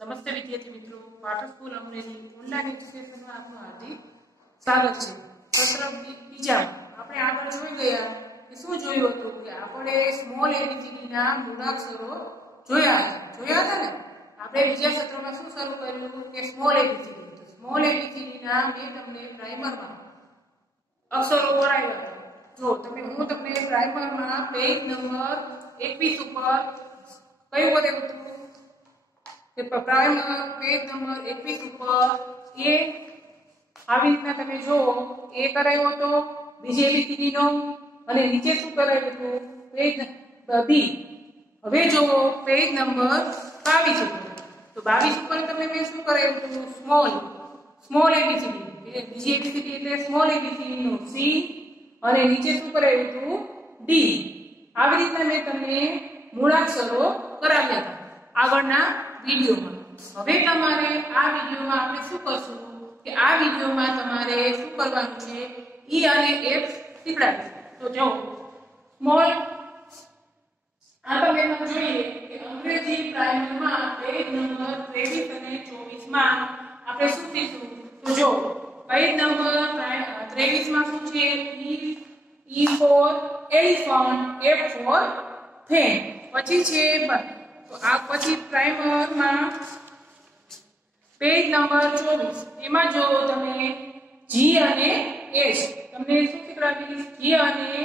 નમસ્તે વિદ્યાર્થી મિત્રો, પાઠક સ્કૂલ અમરેલી ઓનલાઈન એજ્યુકેશનમાં આપનું હાર્દિક સ્વાગત છે। સત્ર બીજા આપણે આગળ જોઈ ગયા કે શું જોયું હતું કે આપણે સ્મોલ એબીસીડી ના મૂળાક્ષરો જોયા હતા ને। આપણે બીજા સત્રમાં શું શરૂ કર્યું કે સ્મોલ એબીસીડી। તો સ્મોલ એબીસીડી ના મેં તમને પ્રાઇમરમાં અક્ષરો કરાવ્યા હતા। જો હું તમને પ્રાઇમરમાં પેજ નંબર 21 ઉપર કયું કરેલું હતું કે પ્રાઇમર પેજ નંબર 21 ઉપર એ આવી રીતના તમે જો એ કરાયો હતો બીજી એબીસીડી નો અને નીચે શું કરાયું હતું પેજ બી। હવે જો પેજ નંબર 22 ઉપર તો 22 ઉપર તમને મેં શું કરાયું હતું સ્મોલ એબીસીડી બીજી એબીસીડી એટલે સ્મોલ એબીસીડી નો સી અને નીચે શું કરાયું હતું ડી। આવી રીતના મેં તમને મૂળાક્ષરો કરાવ્યા હતા આગળના વિડિયોમાં। હવે તમારે આ વિડિયોમાં આપણે શું કરશું કે આ વિડિયોમાં તમારે શું કરવાનું છે ઈ અને એફ શીખડાવીશું। તો જો સ્મોલ આ તમે જોઈએ કે અંગ્રેજી પ્રાઇમરમાં પેજ નંબર 23 અને 24 માં આપણે શું શીખશું। તો જો પેજ નંબર 23 માં શું છે E for elephant, F for fan। પછી છે તો આ પછી પ્રાઇમરમાં પેજ નંબર 24 એમાં જો તમે જી અને એચ તમને શું શીખડાવીશ જી અને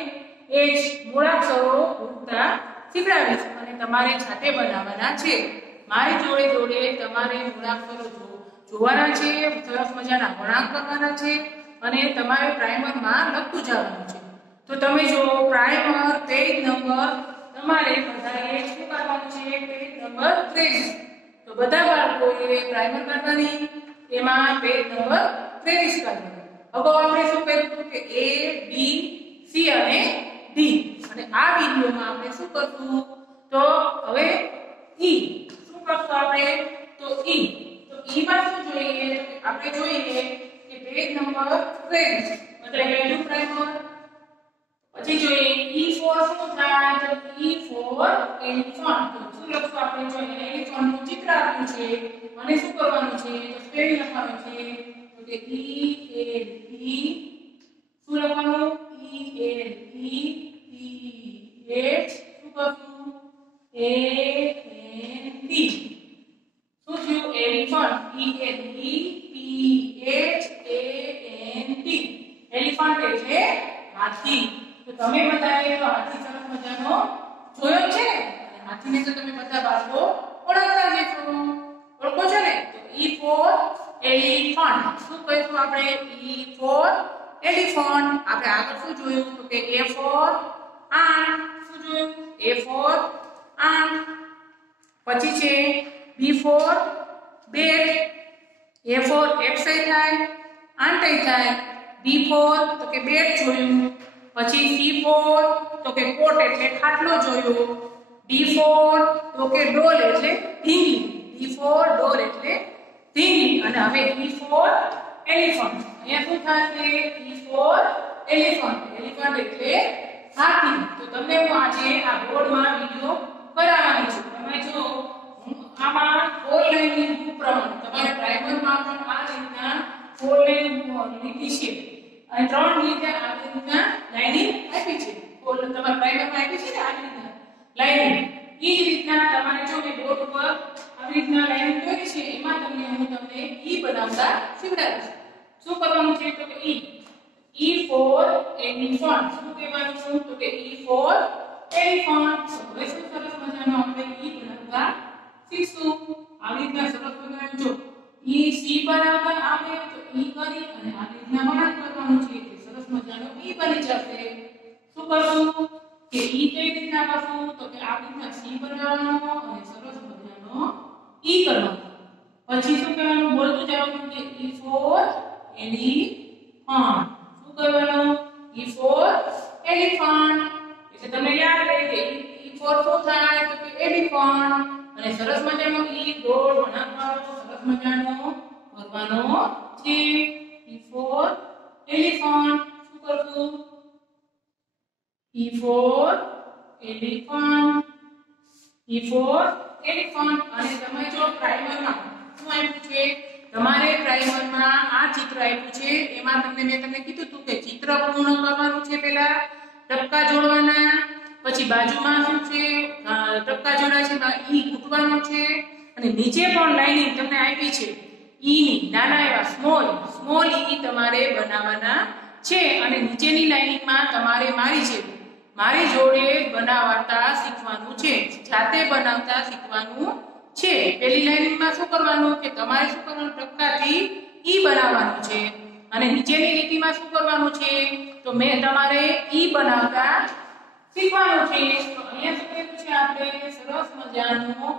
એચ મૂળાક્ષરો ઉડતા શીખડાવીશ અને તમારે જાતે બનાવવાના છે। મારી જોડે તમારે મૂળાક્ષરો જોવાના છે, સરસ મજાના વળાંક કરવાના છે અને તમારે પ્રાઇમરમાં લખતું જવાનું છે। તો તમે જો પ્રાઇમર પેજ નંબર તમારે બધાએ શું કરવાનું છે પેજ નંબર 23 તો બધા બાળકોએ પ્રાઇમર કરવાની એમાં પેજ નંબર 23 કરવાની। અગાઉ આપણે શું કર્યું કે એ બી સી અને ડી અને આ વિડિયોમાં આપણે શું કરશું તો હવે ઈ શું કરશું આપણે તો ઈ માં શું જોઈએ આપણે જોઈએ કે પેજ નંબર 23 બધા લેડુ પ્રાઇમર પછી જોઈએ E for શું થાય તો E for elephant। તો શું લખશું આપણે જો એલિફન્ટ નું ચિત્ર આપ્યું છે અને શું કરવાનું છે તો સ્પેલિંગ લખવાનું છે તો કે E L E શું લખવાનું E L E P H શું કરશું A N T શું થયું elephant E L E P H A N T elephant એટલે હાથી। તો તમે બધાએ તો હાથી સરસ મજાનો જોયો છે અને હાથીને તો તમે બધા બાળકો ઓળખતા જ છો ઓળખો છો ને। તો E for elephant શું કહીશું આપણે E for elephant। આપણે આગળ શું જોયું તો કે A for ant શું જોયું A for ant પછી છે B for bat A for exercise થાય ant થાય B for તો કે bat જોયું પછી C for તો કે કોટ એટલે ખાટલો જોયો D for તો કે ડોલ એટલે ઢીંગલી D for ડોલ એટલે ઢીંગલી અને હવે E for elephant અહીંયા શું થશે E for elephant એટલે હાથી। તો તમને હું આજે આ બોર્ડમાં વિડિયો કરાવવાની છું। તમે જો આમાં 4 લાઈનની બુક પ્રમાણે તમારે પ્રાઇમરમાં પણ આ રીતના 4 લાઈન લીટી છે અને 3 લીટી આવી રીતના લાઇનિંગ આપી છે તમારા પ્રાઇમરમાં આપી છે ને આવી રીતના લાઇનિંગ ઈ જ રીતના તમારે જો કે બોર્ડ ઉપર આવી રીતના લાઇનિંગ દોરી છે એમાં હું તમને ઈ બનાવતા શીખડાવીશ। શું કરવાનું છે તો કે ઈ ફોર એલિફન્ટ શું કહેવાનું છે તો કે ઈ ફોર એલિફન્ટ હવે શું સરસ મજાનો આપણે ઈ બનાવતા શીખશું। આવી રીતના સરસ મજાનું જો ઈ સી બનાવતા આપણે તો ઈ કરી અને આવી રીતના વળાંક કરવાનું છે એટલે સરસ મજાનો ઈ બની જશે। શું કરશું કે ઈ કઈ રીતના કરશું તો કે આ રીતના સી બનાવવાનો અને સરસ મજાનો ઈ કરવાનો પછી શું કહેવાનું બોલતું જવાનું કે ઈ ફોર એલિફન્ટ શું કરવાનું ઈ ફોર એલિફન્ટ એટલે તમને યાદ રહે કે ઈ ફોર શું થાય તો કે એલિફન્ટ અને સરસ મજાનો ઈ ગોળ બનાવવાનો સરસ મજાનો કરવાનો છે ઈ ફોર એલિફન્ટ શું કરશું E for elephant અને તમે જો પ્રાઇમરમાં તમારે પ્રાઇમરમાં આ ચિત્ર આપ્યું છે, એમાં મેં તમને કીધું હતું કે ચિત્ર પૂર્ણ કરવાનું છે, પહેલા ટપકા જોડવાના, પછી બાજુમાં શું છે ટપકા જોડા છે એમાં ઈ ઘૂંટવાનું છે, અને નીચે પણ લાઇનિંગ તમને આપી છે ઈ ની નાના એવા સ્મોલ ઈ તમારે બનાવવાના છે, અને નીચેની લાઇનિંગમાં તમારે મારી જોડે બનાવતા શીખવાનું છે, જાતે બનાવતા શીખવાનું છે. પહેલી લાઇનિંગમાં શું કરવાનું કે તમારે શું કરવાનું ટપકાથી ઈ બનાવવાનું છે, અને નીચેની લીટીમાં શું કરવાનું છે તો તમારે ઈ બનાવતા શીખવાનું છે. તો અહીંયા શું કહેવું છે આપણે સરસ મજાનો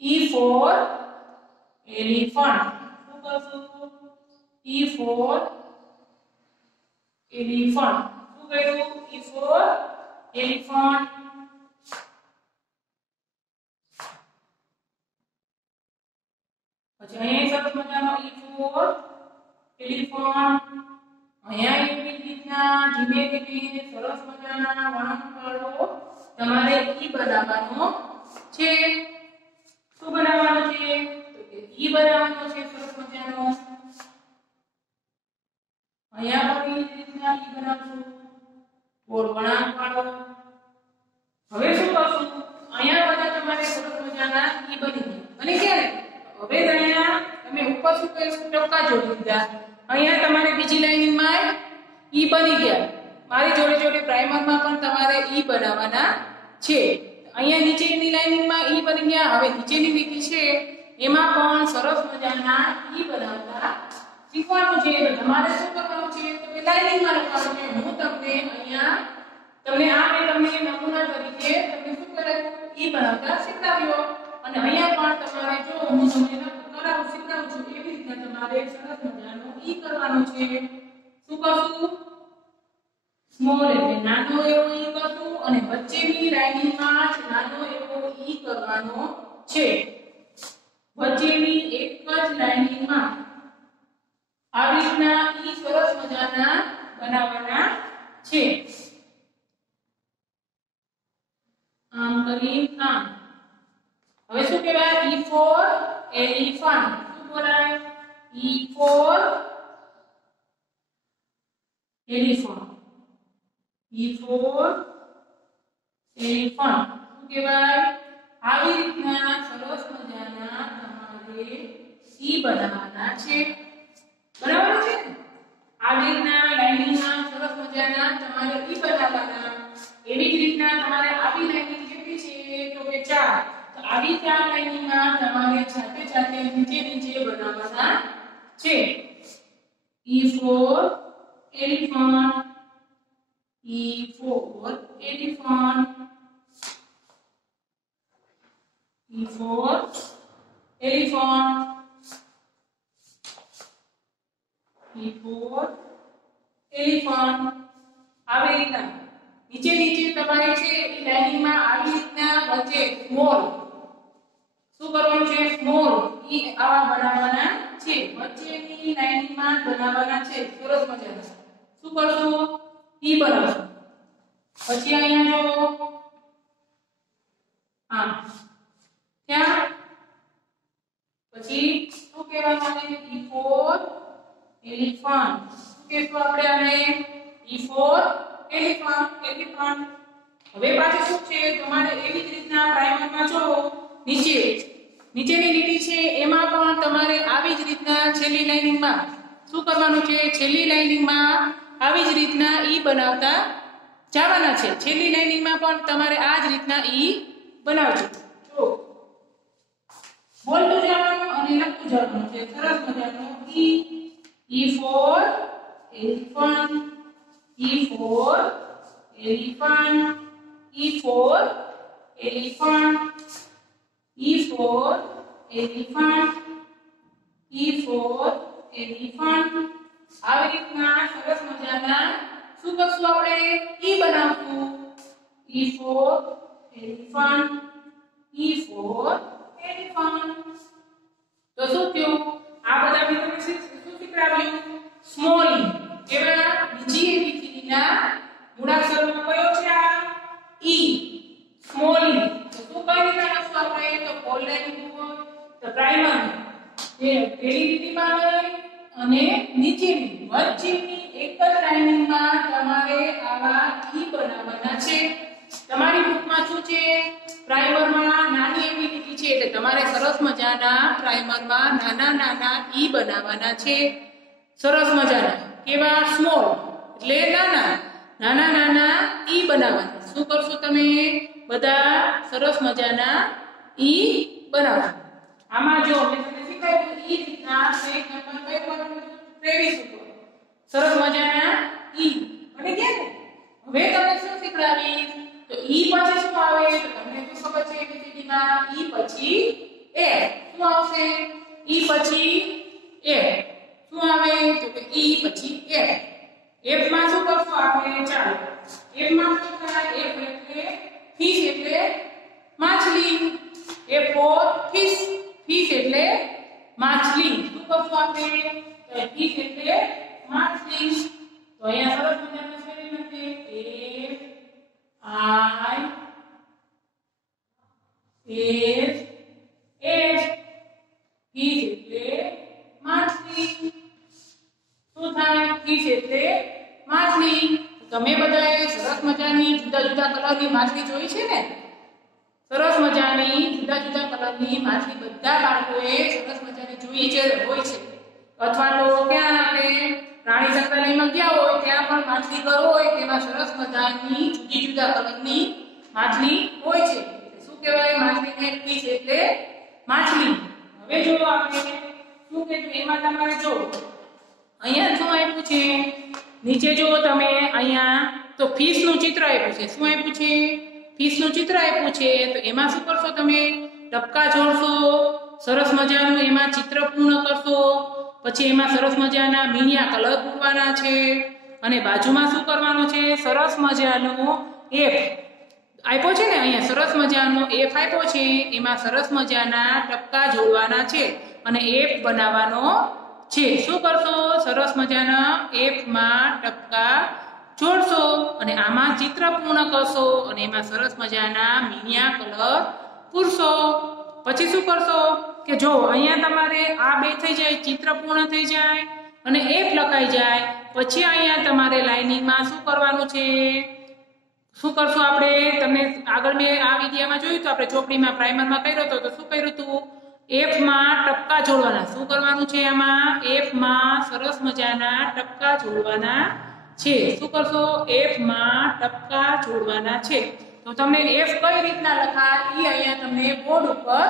ઈ ફોર એલિફન્ટ. શું કરશું? ઈ ફોર એલિફન્ટ. શું કહ્યું? ઈ ફોર એલિફન્ટ. પછી અહીંયા સરસ મજાનો ઈ ફોર એલિફન્ટ. અહીંયા એવી રીતના ધીમે ધીમે સરસ મજાના વળાંકવાળો તમારે ઈ બનાવવાનો છે. શું બનાવવાનો છે? તો કે ઈ બનાવવાનો છે સરસ મજાનો. અહીંયા પણ એવી રીતના ઈ બનાવશું ગોળ વળાંકવાળો. હવે શું કરશું? અહીંયા બધા તમારે સરસ મજાના ઈ બની ગયા ને. હવે અહીંયા તમે ઉપર શું કર્યું? ટપકા જોડી દીધા. અહીંયા તમારે બીજી લાઇનિંગમાં ઈ બની ગયા. મારી જોડે પ્રાઇમરમાં પણ તમારે ઈ બનાવવાના છે. અહીંયા નીચેની લાઇનિંગમાં ઈ બની ગયા. હવે નીચેની લીટી છે એમાં પણ સરસ મજાના ઈ બનાવતા શીખવાનું છે. તો તમારે શું કરવાનું છે? તો કે લાઇનિંગમાં લખવાનું છે. હું તમને અહીંયા મેં નમૂના તરીકે તમને શું કરાવ્યું? ઈ બનાવતા શીખવાડ્યો. અને અહીંયા પણ તમારે જો હું તમને શીખવાડું છું એવી રીતના તમારે સરસ મજાનો ઈ કરવાનો છે. શું કરશું? સ્મોલ એટલે નાનો એવો ઈ કરશું, અને વચ્ચેની લાઇનિંગમાં નાનો એવો ઈ કરવાનો છે. વચ્ચેની એક જ લાઇનિંગમાં આવી રીતના ઈ સરસ મજાના બનાવવાના છે. આમ કરી આમ. હવે શું કહેવાય? E for elephant. શું બોલાય? E for elephant. E for elephant. શું કહેવાય? આવી રીતના સરસ મજાના તમારે ઈ બનાવવાના છે. બરાબર છે? આવી રીતના લાઇનિંગમાં સરસ મજાના તમારે ઈ બનાવવાના. એવી જ રીતના તમારે આવી લાઇનિંગ કેટલી છે? તો કે 4. તો આવી 4 લાઇનિંગમાં તમારે જાતે નીચે બનાવવાના છે. E for elephant. E for elephant. E for elephant. E for elephant. આવી રીતના નીચે તમારે છે એ લાઇનિંગમાં આવી રીતના વચ્ચે સ્મોલ શું કરવાનું છે? સ્મોલ ઈ આવા બનાવવાના છે. વચ્ચેની લાઇનિંગમાં બનાવવાના છે. સરસ મજાના શું કરશો? ઈ બનાવશો. પછી અહીંયા જો આમ ત્યાં પછી શું કહેવામાં આવે? ઈ ફોર એલિફન્ટ. શું કહેશું આપણે આને? ઈ ફોર એલિફન્ટ. હવે પાછું શું છે? તમારે એવી જ રીતના પ્રાઇમરમાં જો નીચેની લીટી છે એમાં પણ તમારે આવી જ રીતના છેલ્લી લાઇનિંગમાં શું કરવાનું છે? છેલ્લી લાઇનિંગમાં આવી જ રીતના ઈ બનાવતા જવાના છે. છેલ્લી લાઇનિંગમાં પણ તમારે આ જ રીતના ઈ બનાવજો. જો બોલતું જવાનું અને લખતું જવાનું છે. સરસ મજાનું E for elephant. E for elephant. E for elephant. E for elephant. E for elephant. આવી રીતના સરસ મજાના શું કરશું? આપણે ઈ બનાવશું. E for elephant. E for elephant. તો શું થયું? આ બધા મિત્રો શું શીખવાડ્યું? સ્મોલ કેવા? બીજી એબીસીડીના મૂળાક્ષરોમાં કયો છે? આ ઈ સ્મોલ ઈ. તો શું કરી નાખશું આપણે? તો કોલ લાઈન ઉપર તો પ્રાઇમર એ પેલી લીટીમાં લઈ અને નીચેની વચ્ચેની એક જ લાઇનિંગમાં તમારે આવા ઈ બનાવવાના છે. તમારી બુકમાં શું છે? પ્રાઇમરમાં નાની એવી લીટી છે એટલે તમારે સરસ મજાના પ્રાઇમરમાં નાના નાના ઈ બનાવવાના છે. સરસ મજાના કેવા? સ્મોલ એટલે નાના નાના નાના ઈ બનાવવાના. શું કરશો તમે? બધા સરસ મજાના ઈ બનાવો. આમાં જો મેં તમને શીખવાડ્યું ઈ રીતના પેજ નંબર કઈ કરવાનું? 23 ઉપર સરસ મજાના ઈ બની ગયા ને. હવે તમને શું શીખડાવીશ? તો ઈ પછી શું આવે? તો તમને તો ખબર છે એબીસીડીમાં ઈ પછી એ શું આવશે? ઈ પછી એ શું આવે? તો કે ઈ પછી એ. એફ માં શું કરશું આપણે? ચાલો એફ માં શું થાય? એફ એટલે ફિશ એટલે માછલી. F for fish. ફિશ એટલે માછલી. શું કરશું આપણે? તો ફિશ એટલે માછલી. તો અહીંયા સરસ મજાનું સ્પેલિંગ લખીએ F I S H. Fish એટલે માછલી. શું થાય? ફિશ એટલે માછલી. તમે બધાએ સરસ મજાની જુદા જુદા કલરની માછલી જોઈ છે ને? સરસ મજાની જુદા જુદા કલરની માછલી બધા બાળકોએ સરસ મજાની જોઈ છે હોય છે. અથવા તો ક્યાં આપણે પ્રાણી સંગ્રહાલયમાં ગયા હોય ત્યાં પણ માછલી ઘર હોય તેમાં સરસ મજાની જુદી જુદા કલરની માછલી હોય છે. શું કહેવાય? માછલીને ફિશ એટલે માછલી. હવે જો આપણે શું કહેતું એમાં તમારે જો અહીંયા શું આપ્યું છે? નીચે જો તમે અહીંયા તો ફિશ નું ચિત્ર આપ્યું છે. શું આપ્યું છે? ફિશ નું ચિત્ર આપ્યું છે. તો એમાં શું કરશો તમે? ટપકા જોડશો. સરસ મજાનું એમાં ચિત્ર પૂર્ણ કરશો. પછી એમાં સરસ મજાના મીણિયા કલર પૂરવાના છે. અને બાજુમાં શું કરવાનું છે? સરસ મજાનો એફ આપ્યો છે ને અહીંયા સરસ મજાનો એફ આપ્યો છે. એમાં સરસ મજાના ટપકા જોડવાના છે અને એફ બનાવવાનો છે. શું કરશો? સરસ મજાના એફ માં ટપકા જોડશો અને આમાં ચિત્ર પૂર્ણ કરશો અને એમાં સરસ મજાના મીણિયા કલર પૂરશો. પછી શું કરશો કે જો અહીંયા તમારે આ બે થઈ જાય, ચિત્ર પૂર્ણ થઈ જાય અને એફ લખાઈ જાય. પછી અહીંયા તમારે લાઇનિંગમાં શું કરવાનું છે? શું કરશો આપણે? તમને આગળ મેં આ વિડિયામાં જોયું તો આપણે ચોપડીમાં પ્રાઇમરમાં કર્યો હતો તો શું કર્યું હતું? એફ માં ટપકા જોડવાના. શું કરવાનું છે? આમાં એફ માં સરસ મજાના ટપકા જોડવાના છે. શું કરશો? એફ માં ટપકા જોડવાના છે. તો તમને એફ કઈ રીતના લખાય ઈ અહીંયા તમને બોર્ડ ઉપર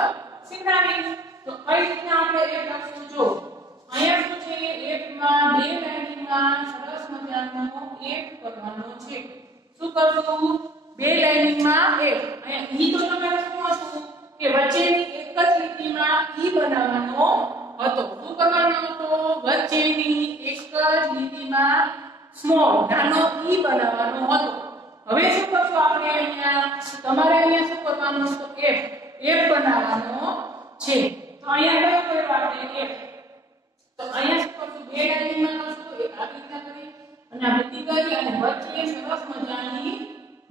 શીખવાડીશ. તો કઈ રીતના આપણે એફ લખશું? જો અહીંયા શું છે? એફ માં બે લાઇનિંગમાં સરસ મજાનો એફ કરવાનો છે. શું કરશું? બે લાઇનિંગમાં એફ. અહીંયા ઈ તો તમારે શું હતું કે વચ્ચેની એક જ લીટીમાં ઈ બનાવવાનો હતો. શું કરવાનો હતો? વચ્ચેની એક જ લીટીમાં સ્મોલ નાનો ઈ બનાવવાનો હતો. હવે શું કરશું આપણે? અહીંયા તમારે અહીંયા શું કરવાનું? તો એફ એફ બનાવવાનો છે. તો અહીંયા કયો કર્યો આપણે? એફ. તો અહીંયા શું કરશું? બે લાઇનમાં કરશું. એક આવી રીતના કરી અને આ લીટી કરી અને વચ્ચે સરસ મજાની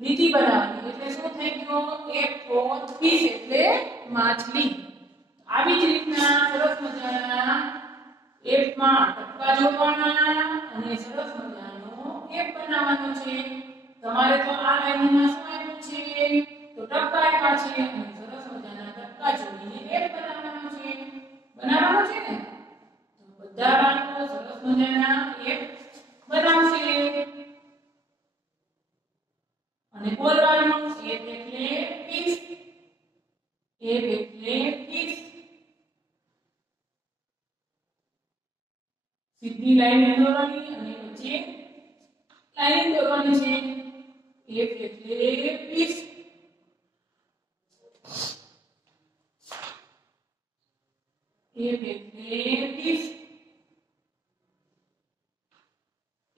લીટી બનાવવાની. એટલે શું થઈ ગયો? એફ ફોર ફિશ એટલે માછલી. આવી જ રીતના સરસ મજાના એફ માં ટપકા જોડવાના અને સરસ મજાનો એફ બનાવવાનો છે. તમારે તો આ લાઇનમાં શું આપ્યું છે? તો ટપકા આપ્યા છે અને સરસ મજાના ટપકા જોડીને એફ બનાવવાનો છે. બનાવવાનો છે ને? તો બધા બાળકો સરસ મજાના એફ બનાવશે અને બોલવાનું એફ એટલે ફિશ. એફ એટલે ફિશ. સીધી લાઈન દોરવાની અને વચ્ચે લાઈન દોરવાની છે. એફ એટલે ફિશ. એફ એટલે ફિશ.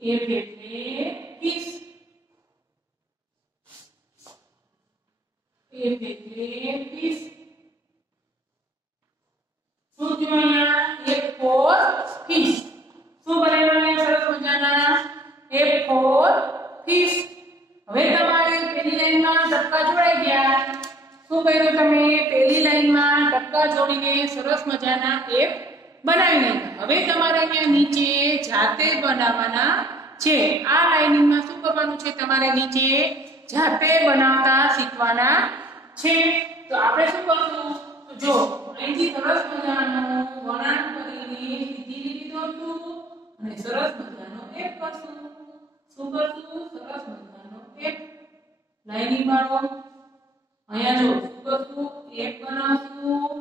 એફ એટલે ફિશ. એફ એટલે ફિશ. શું થયું અહીંયા? F for fish. શું બનાવવાનું? સરસ મજાના એફ ફોર ફિશ. હવે તમારે પહેલી લાઈનમાં ટપકા જોડાઈ ગયા. શું કર્યું તમે? પહેલી લાઈનમાં ટપકા જોડીને સરસ મજાના એફ બનાવી નાખ્યા। હવે તમારે અહીંયા નીચે જાતે બનાવવાના છે। આ લાઇનિંગમાં શું કરવાનું છે? તમારે નીચે જાતે બનાવતા શીખવાના છે। તો આપણે શું કરશું? તો જો અહીંથી સરસ મજાનો વળાંક કરીને સીધી લીટી દોરશું અને સરસ મજાનો એક કરશું। શું કરશું? સરસ મજાનો એક લાઇનિંગ વાળો અહીંયા જો શું કરશું? એક બનાવશું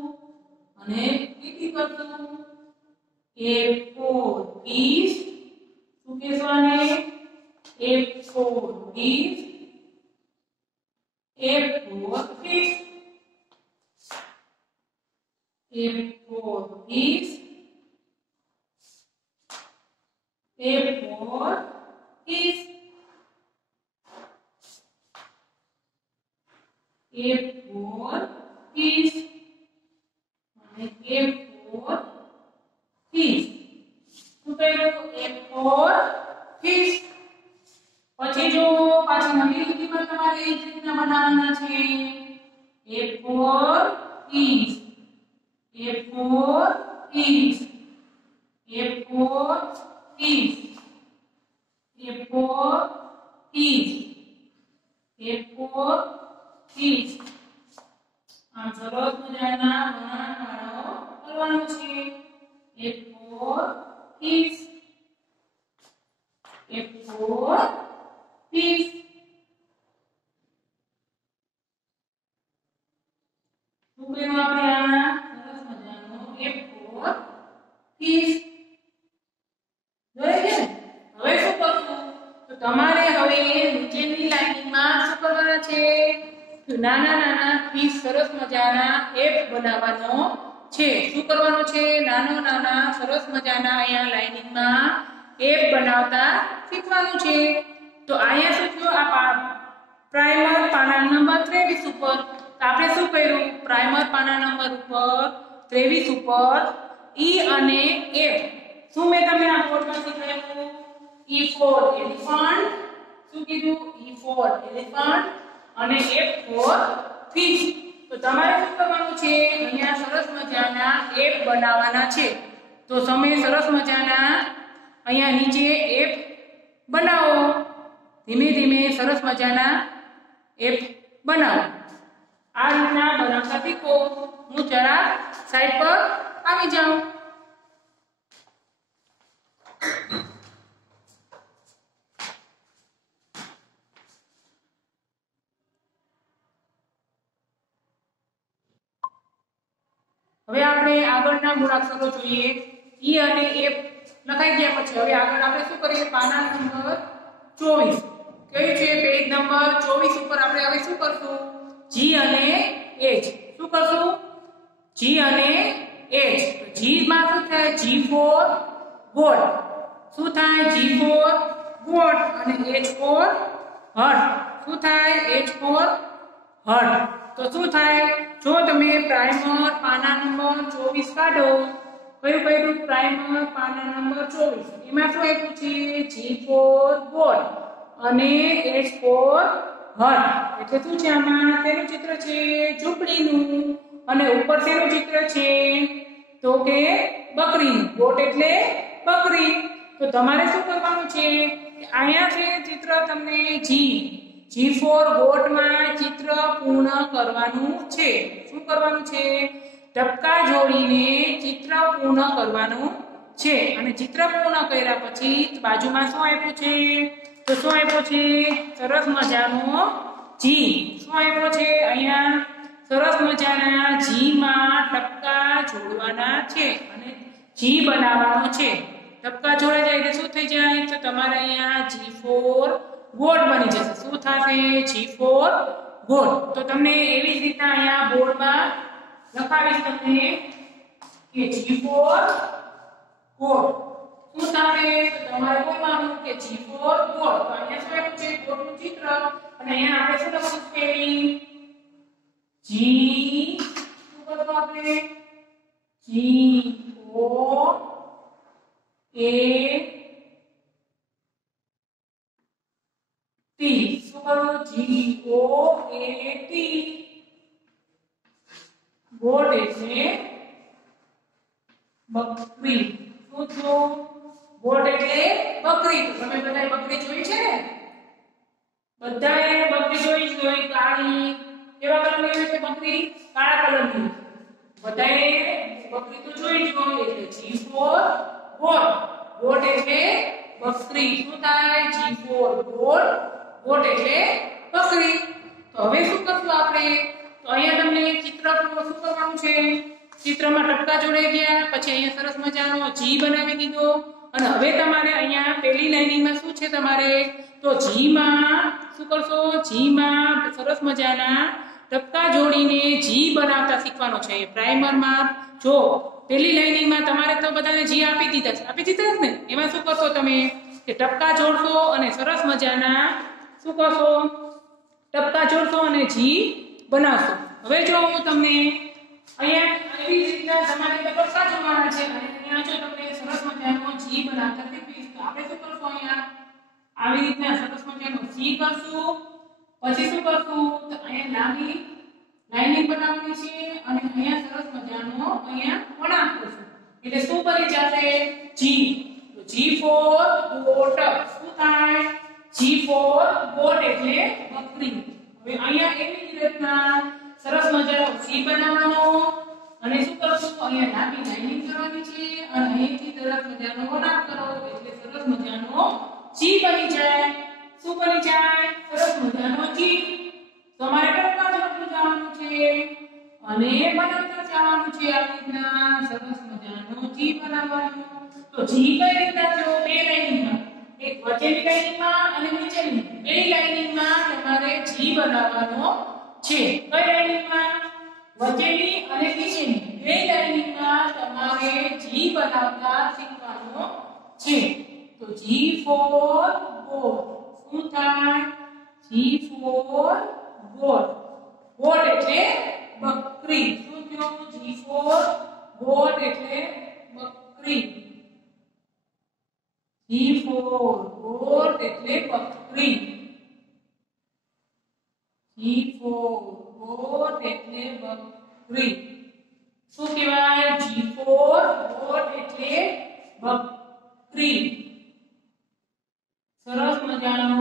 અને લીટી કરશું। A for is શું કહેશું આને? A for is A for fish A for is A for is A for is અને A for fish શું કહ્યું? A for fish। પછી જો પાછી નવી લીટીમાં તમારે એ જ રીતના બનાવવાના છે। A for is A for is A for is A for is A for is આમ સરસ મજાના વળાંકવાળો કરવાનો છે। A for is A for is શું કહ્યું આપણે? આ સરસ મજાનો A for is જોઈ ગયા? હવે શું કરશું? તો તમારે હવે નીચેની લાઇનિંગમાં શું કરવાના છે? તો નાના નાના ફિશ સરસ મજાના એપ બનાવવાનો છે। શું કરવાનું છે? નાના સરસ મજાના અહીંયા લાઇનિંગમાં એપ બનાવતા શીખવાનું છે। તો અહીંયા શું થયું? આ પ્રાઇમર પાના નંબર 23 ઉપર તો આપણે શું કર્યું? પ્રાઇમર પાના નંબર ઉપર 23 ઉપર ઈ અને એફ શું મેં તમને આ બોર્ડમાં શીખવાડ્યું? E for elephant શું કીધું? E for elephant અને F for fish। તો તમારે શું કરવાનું છે? અહીંયા સરસ મજાના એપ બનાવવાના છે। તો તમે સરસ મજાના અહીંયા નીચે એપ બનાવો। ધીમે ધીમે સરસ મજાના એપ બનાવો। આ રીતના બનાવતા શીખો। હું જરા સાઈડ પર આવી જાઉં। હવે આપણે આગળના મૂળાક્ષરો જોઈએ। ઈ અને એફ લખાઈ ગયા પછી હવે આગળ આપણે શું કરીએ? પાના નંબર 24 કયું છે? પેજ નંબર 24 ઉપર આપણે હવે શું કરશું? જી અને એચ શું કરશું? જી અને એચ। જી માં શું થાય? જી ફોર ગોટ શું થાય? જી ફોર ગોટ અને એચ ફોર હર્ટ શું થાય? H for hurt. તો શું થાય? જો તમે પ્રાઇમર પાના નંબર 24 કાઢો કયું કયું? પ્રાઇમર પાના નંબર 24 એમાં શું આપ્યું છે? જી ફોર ગોટ અને એચ ફોર હર્ટ એટલે શું છે? આમાં તેનું ચિત્ર છે ઝૂંપડીનું અને ઉપર તેનું ચિત્ર છે તો કે બકરીનું। ગોટ એટલે બકરી। તો તમારે શું કરવાનું છે? અહીંયા છે ચિત્ર તમને જી ફોર ગોટ માં ચિત્ર પૂર્ણ કરવાનું છે। શું કરવાનું છે? ટપકા જોડીને ચિત્ર પૂર્ણ કરવાનું છે અને ચિત્ર પૂર્ણ કર્યા પછી બાજુમાં શું આપ્યું છે? તો શું આપ્યું છે? સરસ મજાનો જી શું આપ્યો છે? અહીંયા સરસ મજાના જી માં ટપકા જોડવાના છે અને જી બનાવવાનો છે। ટપકા જોડાઈ જાય એટલે શું થઈ જાય? તો તમારે અહીંયા જી ફોર ગોટ બની જશે। શું થશે? જી ફોર ગોટ। તો તમને એવી જ રીતના અહીંયા બોર્ડમાં લખાવીશ તમને કે જી ફોર ગોટ શું થશે? તો તમારે બોલવાનું કે જી ફોર ગોટ। તો અહીંયા શું આપ્યું છે? ગોટનું ચિત્ર અને અહીંયા આપણે શું લખીશું? સ્પેલિંગ જી શું કરશું આપણે? જી ઓ એ ટી શું કરું? જી ઓ એ ટી ગોટ એટલે બકરી. શું થયું? ગોટ એટલે બકરી. તો તમે બધાએ બકરી જોઈ છે ને? બધાએ બકરી જોઈ જ હોય. કાળી કેવા કલરની હોય છે બકરી? કાળા કલરની. બધાએ બકરી તો જોઈ જ હોય. એટલે G for goat. goat એટલે બકરી. શું થાય? G for goat. goat એટલે બકરી. તો હવે શું કરશું આપણે? તો અહીંયા તમને ચિત્ર શું કરવાનું છે? ચિત્રમાં ટપકા જોડાઈ ગયા. પછી અહીંયા સરસ મજાનો G બનાવી દીધો. અને હવે તમારે અહીંયા પહેલી લાઈનિંગમાં શું છે તમારે? તો G માં શું કરશો? G માં સરસ મજાના ટપકા જોડીને G બનાવતા શીખવાનો છે. પ્રાઇમરમાં જો પહેલી લાઈનિંગમાં તમારે તો બધાને G આપી દીધા છે. આપી દીધા છે ને? એમાં શું કરશો તમે? કે ટપકા જોડશો અને સરસ મજાના શું કરશો? ટપકા જોડશો અને G બનાવશો. હવે જો હું તમને અહીંયા એવી રીતના તમારે ટપકા જોડવાના છે અને અહીંયા જો તમને સરસ મજાનો G બનાવતા શીખવીશ. તો આપણે શું કરશું? અહીંયા આવી રીતના સરસ મજાનો G કરશું. પછી શું કરશું? તો અહીંયા લાંબી લાઈનિંગ બનાવવાની છે અને અહીંયા સરસ મજાનો અહીંયા વળાંક કરશું. એટલે શું બની જશે? G. તો G for goat. શું થાય? G for goat એટલે બકરી. હવે અહીંયા એવી જ રીતના સરસ મજાનો G બનાવવાનો અને શું કરશું? અહીંયા લાંબી લાઈનિંગ કરવાની છે અને અહીંથી સરસ મજાનો વળાંક કરો એટલે સરસ મજાનો G બની જાય. શું બની જાય? સરસ મજાનો G. તમારે ટપકા જોડતું જવાનું છે અને બનાવતા જવાનું છે. આ રીતના સરસ મજાનો G બનાવવાનો. તો G કઈ રીતના થયો? બે લાઈનિંગમાં, એક વચ્ચેની લાઈનિંગમાં અને નીચેની. બે લાઈનિંગમાં તમારે G બનાવવાનો છે. કઈ લાઈનિંગમાં? વચ્ચેની અને નીચેની. બે લાઈનિંગમાં તમારે G બનાવતા શીખવાનો છે. તો G for goat. શું થાય? G for goat. goat એટલે બકરી. શું થયું? G for goat એટલે બકરી. G for goat એટલે બકરી. G for goat એટલે બકરી. શું કહેવાય? G for goat એટલે બકરી. સરસ મજાનો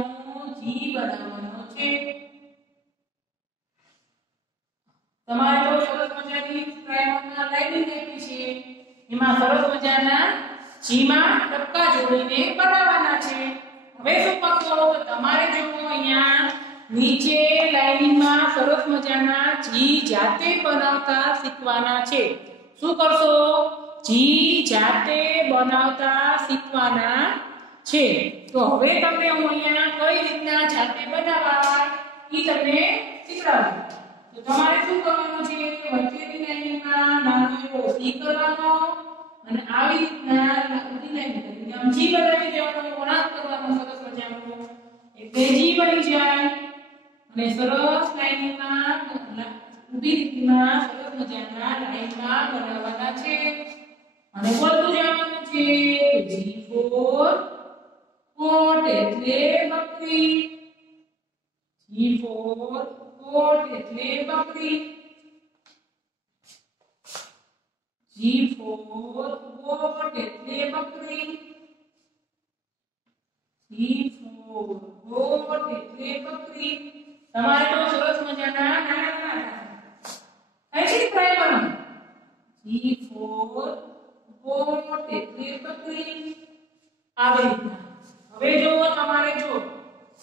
G બનાવવાનો છે. તમારે તો સરસ મજાની પ્રાઇમરમાં લાઈનિંગ આપી છે. એમાં સરસ મજાના G માં ટપકા જોડીને બનાવવાના છે. હવે શું કરશો? તો તમારે જો અહીંયા નીચે લાઈનિંગમાં સરસ મજાના G જાતે બનાવતા શીખવાના છે. શું કરશો? G જાતે બનાવતા શીખવાના છે. તો હવે તમને હું અહીંયા કઈ રીતના જાતે બનાવવા ઈ તમને શીખવાડું. તો તમારે શું કરવાનું છે? વચ્ચેની લાઈનમાં નાનો એવો G કરવાનો અને આવી રીતના લાંબી લાઈન કરીને આમ G બનાવી દેવાનો, વળાંક કરવાનો સરસ મજાનો. એટલે G બની જાય અને સરસ લાઈનમાં ઊભી રીતમાં સરસ મજાના લાઈનમાં બનાવવાના છે અને બોલતું જવાનું છે કે G for goat એટલે બકરી. G for goat એટલે બકરી. G for goat એટલે બકરી. G for goat એટલે બકરી. તમારે તો સરસ મજાના નાના નાના થાય છે પ્રાઇમરમાં. G for goat એટલે બકરી. આવી રીતના. હવે જો તમારે જો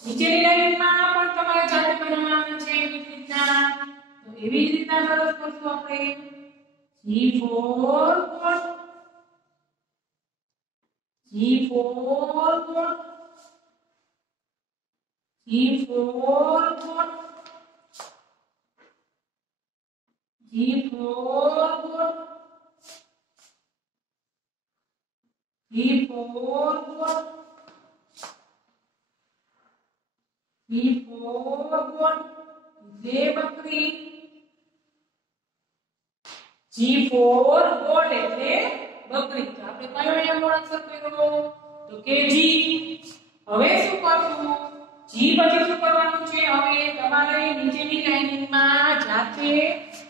નીચેની લાઈનમાં પણ તમારે જાતે બનાવવાનું છે એવી રીતના. તો એવી રીતના સરસ કરશું આપણે. G for goat. G for goat. G for goat. G for goat. G for goat. G for goat એટલે બકરી. G for goat એટલે બકરી. તો આપણે કયો અહીંયા મૂળાક્ષર કર્યો? તો કે G. હવે શું કરશું? G પછી શું કરવાનું છે? હવે તમારે નીચેની લાઈનિંગમાં જાતે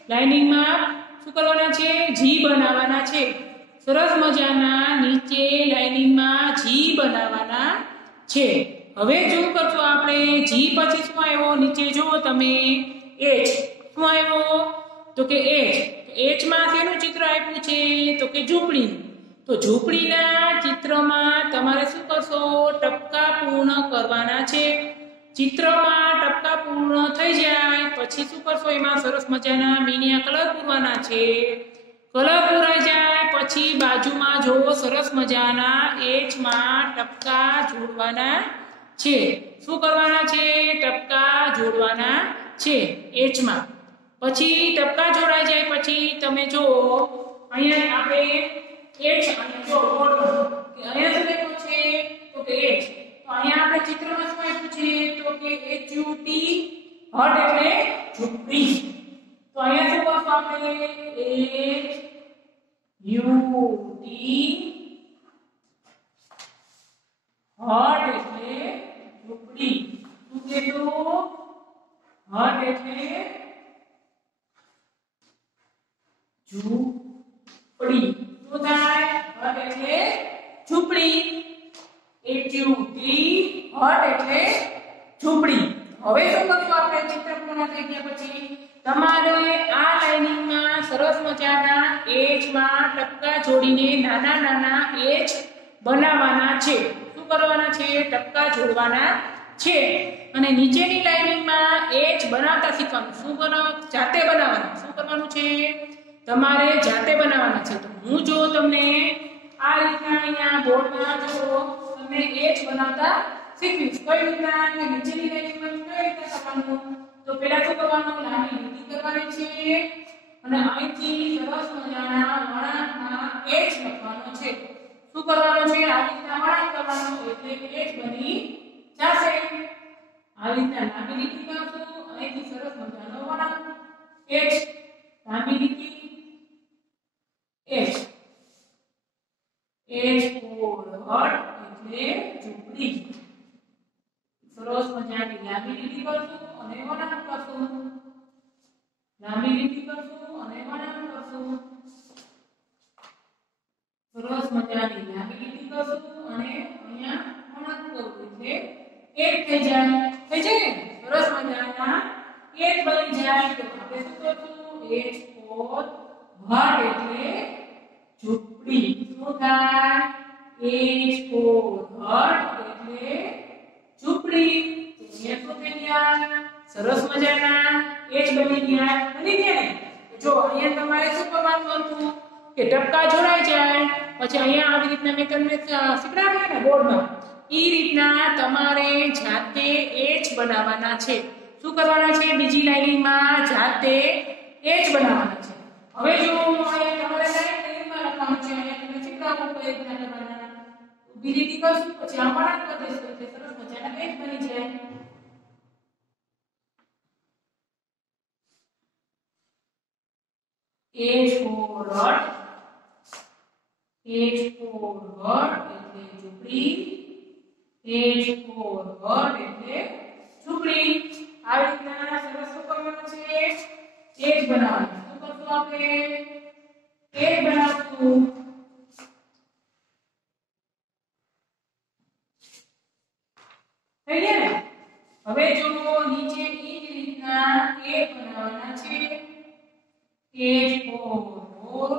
લાઈનિંગમાં શું કરવાના છે? G બનાવવાના છે. સરસ મજાના નીચે લાઇનિંગમાં જી બનાવવાના છે. હવે શું કરશું આપણે? જી પછી શું આવ્યો? નીચે જુઓ તમે, એચ. શું આવ્યો? તો કે એચ. એચ માં શેનું ચિત્ર આપ્યું છે? તો કે ઝૂંપડી. તો ઝૂંપડીના ચિત્રમાં તમારે શું કરશો? ટપકા પૂર્ણ કરવાના છે. ચિત્રમાં ટપકા પૂર્ણ થઈ જાય પછી શું કરશો? એમાં સરસ મજાના મીડિયા કલર પૂરવાના છે. કલર પૂરાઈ જાય પછી બાજુમાં જો સરસ મજાના એચ માં ટપકા જોડવાના છે. શું કરવાના છે? ટપકા જોડવાના છે એચ માં. પછી ટપકા જોડાઈ જાય પછી તમે જો અહીંયા આપણે એચ અહીંયા જો બોર્ડ કે અહીંયા શું લખ્યું છે? તો કે એચ. તો અહીંયા આપણે ચિત્રમાં શું આપ્યું છે? તો કે એચ યુ ટી હટ એટલે ઝૂંપડી. તો અહીંયા શું કરશું આપણે? એચ યુ ટી હટ એટલે ઝૂંપડી. શું કીધું? હટ એટલે ઝૂંપડી. શું થાય? હટ એટલે ઝૂંપડી. એચ યુ ટી હટ એટલે ઝૂંપડી. હવે શું કરશું આપણે? ચિત્ર પૂર્ણ થઈ ગયા પછી તમારે આ લાઇનિંગમાં સરસ મજાના એચ માં ટપકા જોડીને નાના નાના એચ બનાવવાના છે. શું કરવાના છે? ટપકા જોડવાના છે. અને નીચેની લાઇનિંગમાં એચ બનાવતા શીખવાનું. શું જાતે બનાવવાનું. શું કરવાનું છે? તમારે જાતે બનાવવાના છે. તો હું જો તમને આ રીતના અહીંયા બોર્ડમાં જો તમને એચ બનાવતા શીખવીશ. કઈ રીતના? કે નીચેની લાઇનિંગમાં કઈ રીતના કરવાનું? તો પહેલા શું કરવાનું? લાંબી લીટી કરવાની છે અને અહીંથી સરસ મજાના વળાંકમાં એચ લખવાનો છે. શું કરવાનું છે? આ રીતના વળાંક કરવાનો એટલે એચ બની જશે. આ રીતના લાંબી લીટી કરશું, અહીંથી સરસ મજાનો વળાંક એચ. લાંબી લીટી એચ. એચ ફોર હટ એટલે ઝૂંપડી. સરસ મજાની લાંબી લીટી કરશું અને વળાંક કરશું. લાંબી લીટી કરશું અને વળાંક કરશું. સરસ મજાની લાંબી લીટી કરશું અને અહીંયા વળાંક કરવું એટલે એક થઈ જાય. થઈ જાય ને? સરસ મજાના એક બની જાય. તો આપણે શું કરશું? એચ ફોર હટ એટલે ઝૂંપડી. શું થાય? એચ ફોર હટ એટલે ઝૂંપડી. સરસ મજાના એચ બની ગયા. બની ગયા ને? જો અહીંયા તમારે શું કરવાનું હતું? કે ટપકા જોડાઈ જાય પછી અહીંયા આવી રીતના મેં તમને શીખડાવ્યું ને બોર્ડમાં, એ રીતના તમારે જાતે એચ બનાવવાના છે. શું કરવાના છે? બીજી લાઇનિંગમાં જાતે એચ બનાવવાના છે. હવે જો અહીંયા તમારે લાઇનિંગમાં લખવાનું છે. અહીંયા તમે શીખડાવું કઈ રીતના કરવાના. ઊભી લીટી કરશું પછી આ વળાંક કરી દઈશું એટલે સરસ મજાના એચ બની જાય. H for Hut. H for હટ એટલે ઝૂંપડી. એચ ફોર હટ એટલે ઝૂંપડી. આ રીતના સરસ શું કરવાનું છે? એચ બનાવવાનું. શું કરશું આપણે? એચ બનાવશું. થઈ ગયા ને? હવે જો નીચે એ જ રીતના એચ બનાવવાના છે. એચ ફોર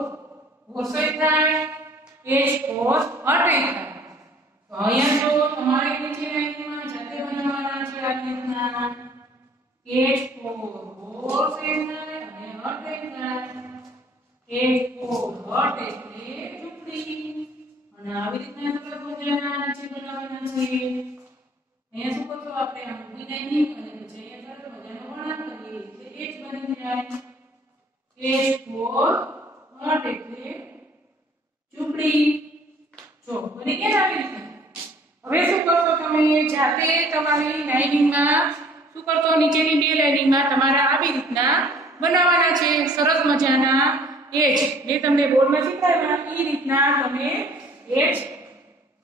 હોર્સાઈ થાય. એચ ફોર હટાઈ થાય. તો અહીંયા જો તમારે નીચે લાઈનમાં જાતે બનાવવાના છે આ રીતના. એચ ફોર હોર્સાઈ થાય અને હટાઈ થાય. એચ ફોર હટ એટલે ઝૂંપડી. અને આવી રીતના સરસ મજાના નીચે બનાવવાના છે. અહીંયા શું કરશો આપણે? આ ઊભી લાઈનિંગ અને પછી અહીંયા સરસ મજાનો વળાંક કરીએ એટલે એચ બની જાય. એચ ફોર હટ એટલે ઝૂંપડી. જો બની ગયા આવી રીતે. હવે શું કરશો તમે? જાતે તમારી લાઇનિંગમાં શું કરશો? નીચેની બે લાઇનિંગમાં તમારે આવી રીતના બનાવવાના છે. સરસ મજાના એચ મેં તમને બોર્ડમાં શીખવાડ્યા એ રીતના તમે એચ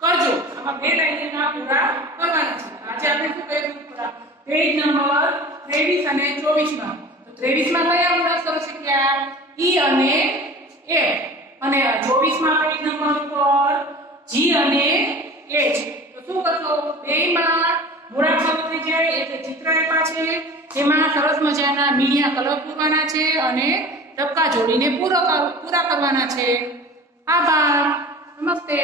કરજો. આમાં બે લાઇનિંગમાં પૂરા કરવાના છે. આજે આપણે શું કર્યું? પૂરા પેજ નંબર 23 અને 24 માં. તો 23 માં કયા મૂળાક્ષરો શીખ્યા? ઈ અને એ. અને 24 માં આપણે અને એચ. તો શું કરશો? બેયમાં મૂળાક્ષરો થઈ જાય એટલે ચિત્ર આપ્યા છે, જેમાં સરસ મજાના મીડિયા કલર પૂરવાના છે અને ટપકા જોડીને પૂરા કરવાના છે. આભાર. નમસ્તે.